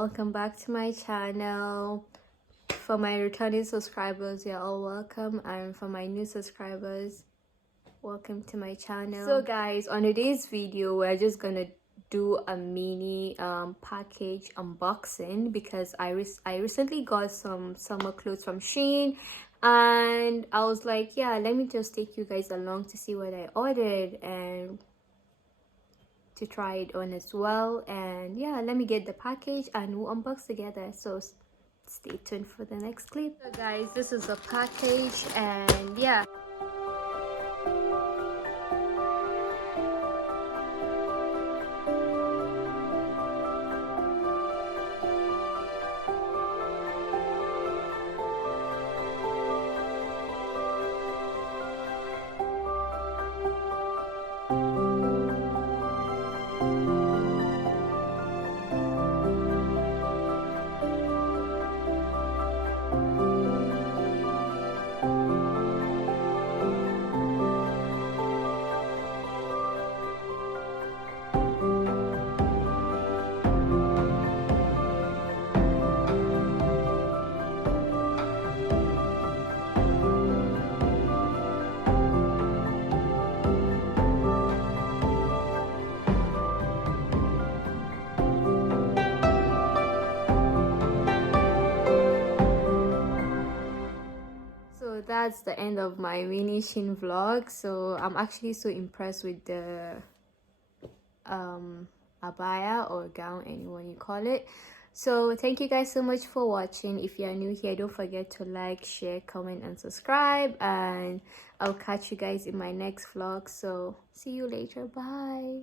welcome back to my channel. For my returning subscribers, you're all welcome, and for my new subscribers, welcome to my channel. So guys, on today's video we're just gonna do a mini package unboxing because I recently got some summer clothes from Shein, and I was like, yeah, let me just take you guys along to see what I ordered and to try it on as well. And yeah, let me get the package and we'll unbox together, so stay tuned for the next clip. So guys, this is the package, and yeah, so that's the end of my mini Shein vlog. So I'm actually so impressed with the abaya or gown, anyone you call it. So thank you guys so much for watching. If you are new here, don't forget to like, share, comment and subscribe, and I'll catch you guys in my next vlog. So see you later. Bye.